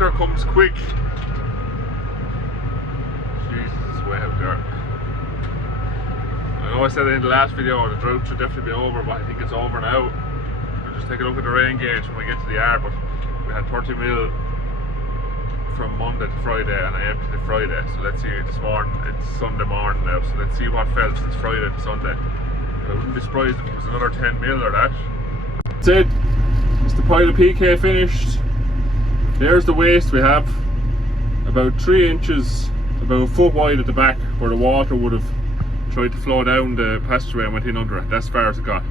winter comes quick. Jesus, it's way out there. I know I said in the last video the drought should definitely be over, but I think it's over now. We'll just take a look at the rain gauge when we get to the yard, but we had 30 mil from Monday to Friday and I emptied it Friday. So let's see, this morning, it's Sunday morning now, so let's see what fell since Friday to Sunday. I wouldn't be surprised if it was another 10 mil or that. That's it. It's the pile of PK finished. There's the waste we have. About 3 inches, about a foot wide at the back where the water would have tried to flow down the passageway and went in under it. That's as far as it got.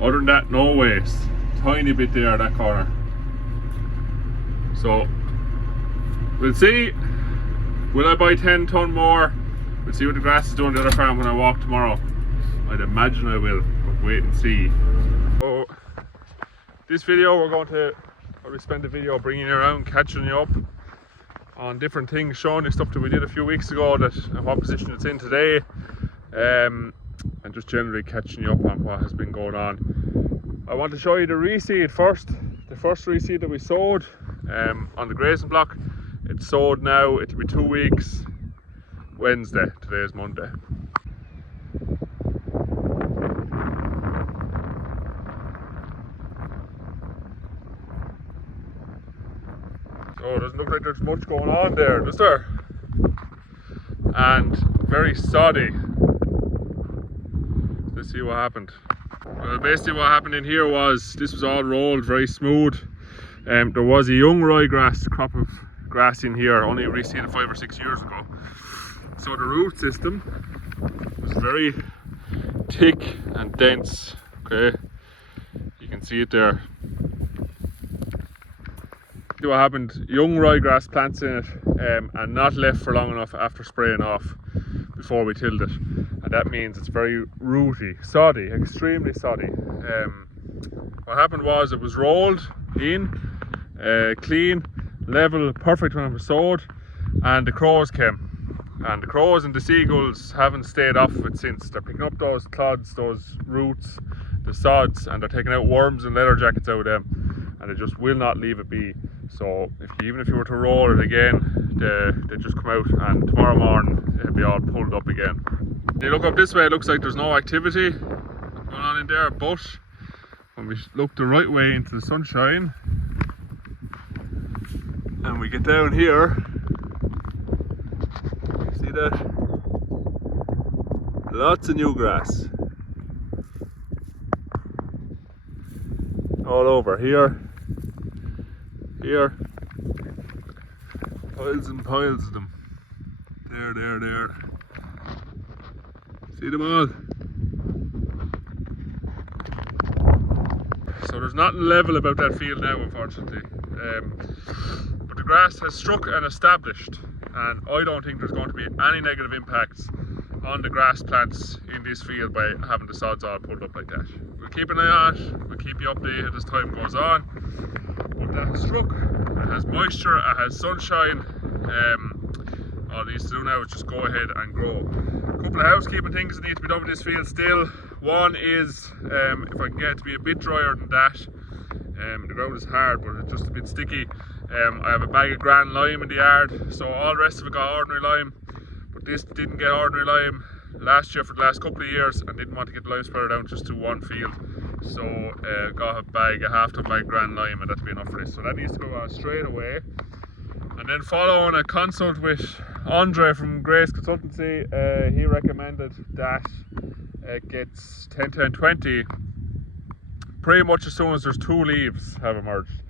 Other than that, no waste. Tiny bit there, that corner. So, we'll see. Will I buy 10 tonne more? We'll see what the grass is doing the other farm when I walk tomorrow. I'd imagine I will, but wait and see. So, this video we're going to probably spend the video bringing you around, catching you up on different things, showing you stuff that we did a few weeks ago that and what position it's in today, and just generally catching you up on what has been going on. I want to show you the reseed first. The first reseed that we sowed on the grazing block. It's sowed now. It'll be 2 weeks. Wednesday. Today is Monday. So it doesn't look like there's much going on there, does there? And very soddy. Let's see what happened. Well, basically what happened in here was this was all rolled very smooth. There was a young ryegrass crop of grass in here, only reseeded 5 or 6 years ago. So the root system was very thick and dense. Okay, you can see it there. What happened, young ryegrass plants in it and not left for long enough after spraying off before we tilled it, and that means it's very rooty, soddy, extremely soddy. What happened was it was rolled in, clean, level, perfect when it was sowed, and the crows came, and the crows and the seagulls haven't stayed off of it since. They're picking up those clods, those roots, the sods, and they're taking out worms and leather jackets out of them, and they just will not leave it be. So even if you were to roll it again, they just come out, and tomorrow morning it'll be all pulled up again. When you look up this way, it looks like there's no activity going on in there, but when we look the right way into the sunshine and we get down here, see that? Lots of new grass all over here. Here, piles and piles of them. There. See them all? So there's nothing level about that field now, unfortunately. But the grass has struck and established, and I don't think there's going to be any negative impacts on the grass plants in this field by having the sods all pulled up like that. We'll keep an eye on it, we'll keep you updated as time goes on. But that has struck, it has moisture, it has sunshine. All it needs to do now is just go ahead and grow. A couple of housekeeping things that need to be done with this field still. One is, if I can get it to be a bit drier than that, the ground is hard but it's just a bit sticky. I have a bag of grand lime in the yard, so all the rest of it got ordinary lime, but this didn't get ordinary lime last year for the last couple of years, and didn't want to get the lime spreader down just to one field. So got a half-ton bag of grand lime, and that'll be enough for this. So that needs to go on straight away. And then following a consult with Andre from Grace Consultancy, he recommended that it gets 10-10-20 pretty much as soon as there's 2 leaves have emerged.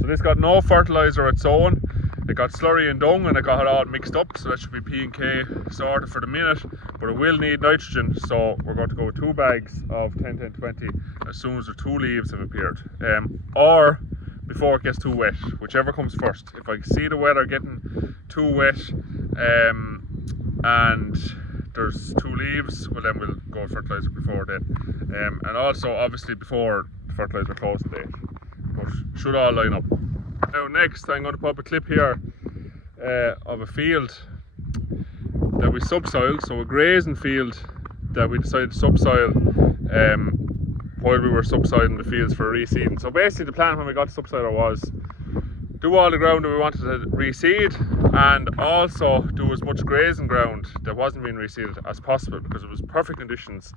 So this got no fertiliser at sowing. It got slurry and dung and it got it all mixed up, so that should be P and K sorted for the minute, but it will need nitrogen, so we're going to go with 2 bags of 10-10-20 as soon as the 2 leaves have appeared, or before it gets too wet, whichever comes first. If I see the weather getting too wet and there's 2 leaves, well then we'll go with fertiliser before then, and also obviously before the fertiliser closing date, but should all line up. Now next I'm going to put up a clip here of a field that we subsoiled, so a grazing field that we decided to subsoil while we were subsoiling the fields for reseeding. So basically the plan when we got the subsoiler was do all the ground that we wanted to reseed, and also do as much grazing ground that wasn't being reseeded as possible, because it was perfect conditions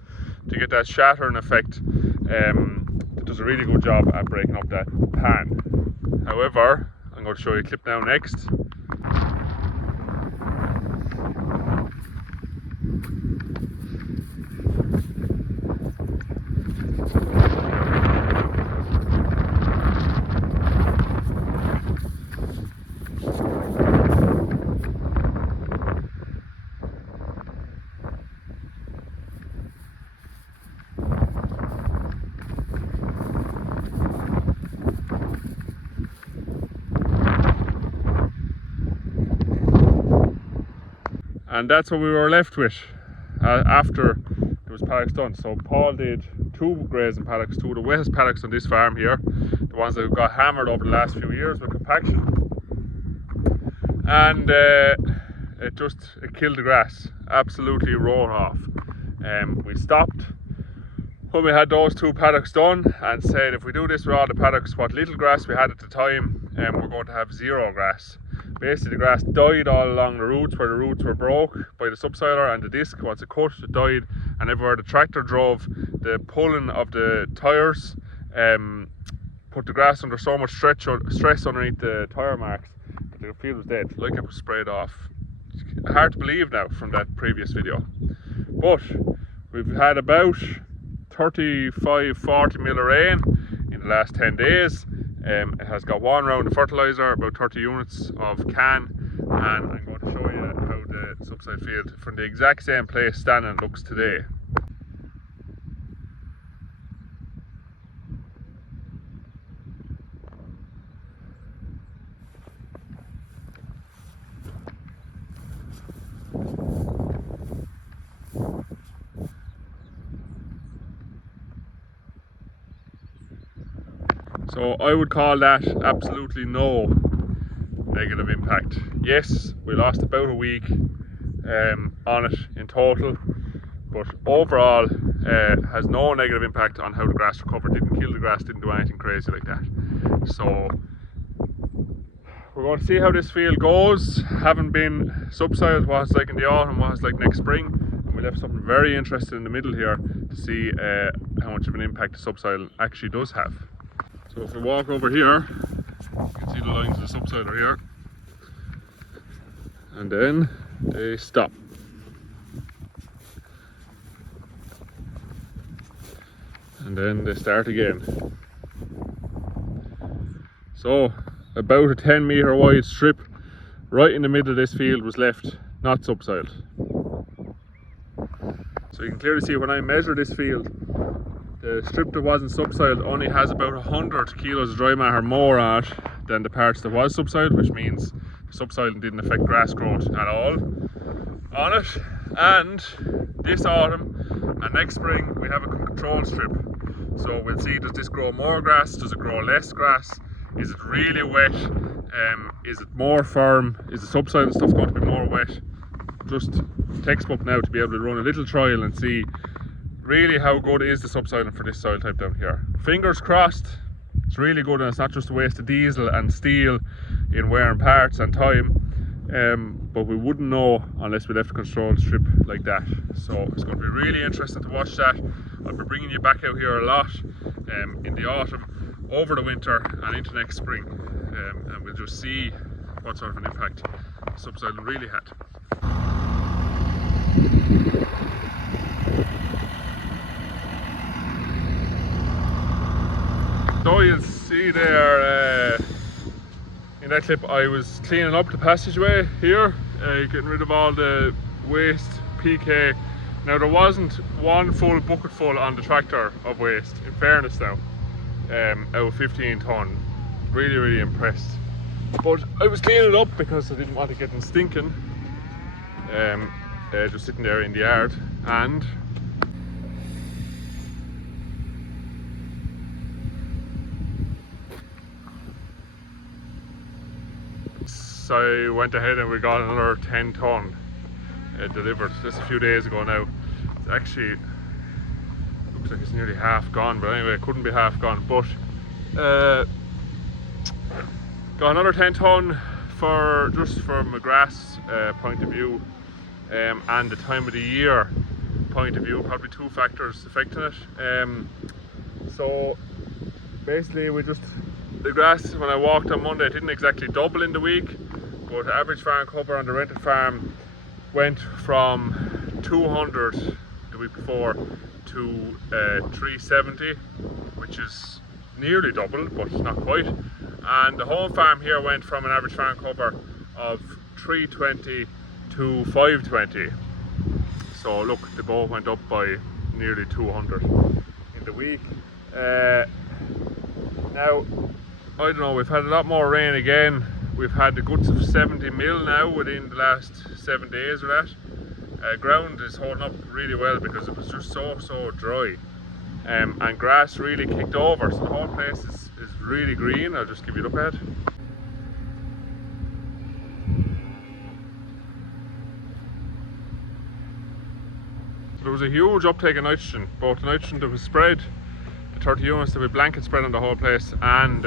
to get that shattering effect. It does a really good job at breaking up that pan. However, I'm going to show you a clip now next. And that's what we were left with after there was paddocks done. So Paul did 2 grazing paddocks, 2 of the wettest paddocks on this farm here, the ones that got hammered over the last few years with compaction, and it killed the grass, absolutely roared off. We stopped when we had those 2 paddocks done and said, if we do this with all the paddocks, what little grass we had at the time, we're going to have 0 grass. Basically the grass died all along the roots, where the roots were broke by the subsoiler, and the disc, once it cut, it died, and everywhere the tractor drove, the pulling of the tyres put the grass under so much stress underneath the tyre marks that the field was dead, like it was sprayed off. It's hard to believe now from that previous video. But we've had about 35-40 mil of rain in the last 10 days. It has got 1 round of fertiliser, about 30 units of can, and I'm going to show you how the subsoil field from the exact same place standing looks today. So I would call that absolutely no negative impact. Yes, we lost about a week on it in total, but overall has no negative impact on how the grass recovered. Didn't kill the grass, didn't do anything crazy like that. So we're going to see how this field goes. Haven't been subsoiled, what it's like in the autumn, what it's like next spring, and we left something very interesting in the middle here to see how much of an impact the subsoil actually does have. So if we walk over here, you can see the lines of the subsoiler here, and then they stop. And then they start again. So about a 10 metre wide strip right in the middle of this field was left not subsoiled. So you can clearly see when I measure this field, the strip that wasn't subsoiled only has about 100 kilos of dry matter more on it than the parts that was subsoiled, which means subsoiling didn't affect grass growth at all on it. And this autumn and next spring we have a control strip. So we'll see, does this grow more grass, does it grow less grass, is it really wet, is it more firm, is the subsoil and stuff going to be more wet? Just textbook now to be able to run a little trial and see really how good is the subsoiling for this soil type down here. Fingers crossed it's really good and it's not just a waste of diesel and steel in wear and parts and time, but we wouldn't know unless we left a controlled strip like that. So it's going to be really interesting to watch that. I'll be bringing you back out here a lot in the autumn, over the winter and into next spring, and we'll just see what sort of an impact subsoiling really had. So you'll see there in that clip I was cleaning up the passageway here, getting rid of all the waste PK. Now there wasn't one full bucket full on the tractor of waste, in fairness now, out of 15 tonne. Really impressed. But I was cleaning it up because I didn't want it getting stinking, just sitting there in the yard. And so I went ahead and we got another 10 tonne delivered just a few days ago now. It's actually looks like it's nearly half gone, but anyway, it couldn't be half gone. But Got another 10 tonne for just from a grass point of view, and the time of the year point of view. Probably two factors affecting it. So basically, the grass when I walked on Monday, it didn't exactly double in the week, but average farm cover on the rented farm went from 200 the week before to 370, which is nearly double, but not quite. And the home farm here went from an average farm cover of 320 to 520. So look, they both went up by nearly 200 in the week. Now, I don't know, we've had a lot more rain again. We've had the guts of 70 mil now within the last 7 days or that. Ground is holding up really well because it was just so dry. And grass really kicked over, so the whole place is really green. I'll just give you a look at it. There was a huge uptake of nitrogen, both the nitrogen that was spread, the 30 units that we blanket spread on the whole place, and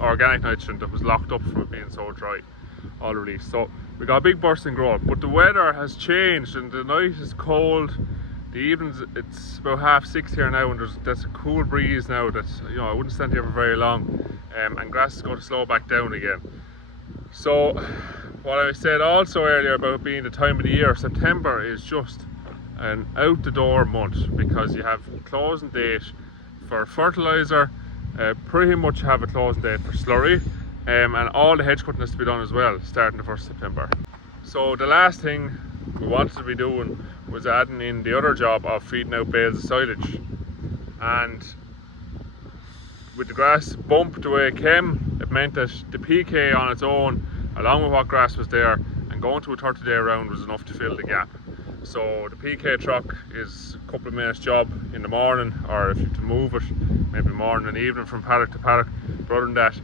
organic nitrogen that was locked up from it being so dry, all released. So we got a big burst in growth, but the weather has changed and the night is cold. The evenings, it's about 6:30 here now, and there's a cool breeze now that, you know, I wouldn't stand here for very long, and grass is going to slow back down again. So what I said also earlier about being the time of the year, September is just an out the door month because you have closing date for fertilizer, pretty much have a closing date for slurry, and all the hedge cutting has to be done as well starting the 1st September. So the last thing we wanted to be doing was adding in the other job of feeding out bales of silage, and with the grass bump the way it came, it meant that the PK on its own, along with what grass was there, and going to a 30-day round was enough to fill the gap. So the PK truck is a couple of minutes job in the morning, or if you have to move it, maybe morning and evening from paddock to paddock. But other than that,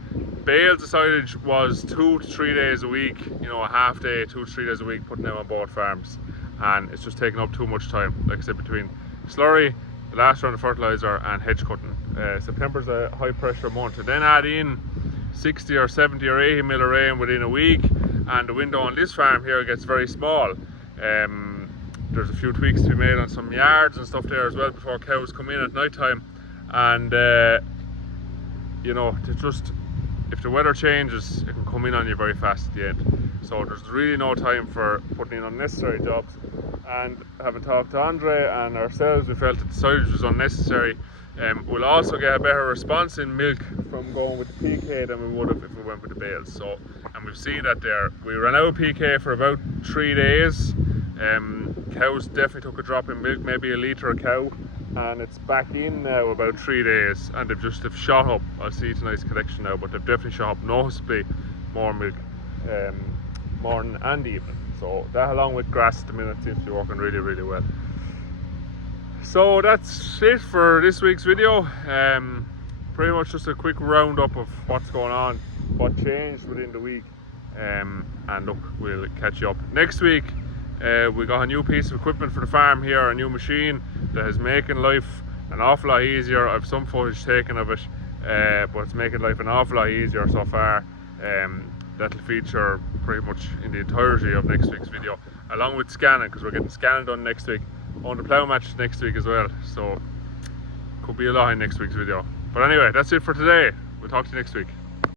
bales of silage was 2 to 3 days a week, you know, a half day, 2 to 3 days a week putting out on both farms. And it's just taking up too much time, like I said, between slurry, the last round of fertilizer, and hedge cutting. September's a high pressure month, and then add in 60 or 70 or 80 mil of rain within a week, and the window on this farm here gets very small. There's a few tweaks to be made on some yards and stuff there as well before cows come in at night time, and you know, if the weather changes, it can come in on you very fast at the end. So there's really no time for putting in unnecessary jobs, and having talked to Andre and ourselves, we felt that the silage was unnecessary. We'll also get a better response in milk from going with the PK than we would have if we went with the bales. So, and we've seen that there. We ran out of PK for about 3 days. Cows definitely took a drop in milk, maybe a litre a cow, and it's back in now about 3 days, and they've shot up. I see tonight's collection now, but they've definitely shot up noticeably more milk morning and evening. So that, along with grass at the minute, seems to be working really well. So that's it for this week's video. Pretty much just a quick roundup of what's going on, what changed within the week, and look, we'll catch you up next week. We got a new piece of equipment for the farm here, a new machine that is making life an awful lot easier. I've some footage taken of it, but it's making life an awful lot easier so far. That'll feature pretty much in the entirety of next week's video, along with scanning, because we're getting scanning done next week, on the plough match next week as well, so could be a lot in next week's video. But anyway, that's it for today. We'll talk to you next week.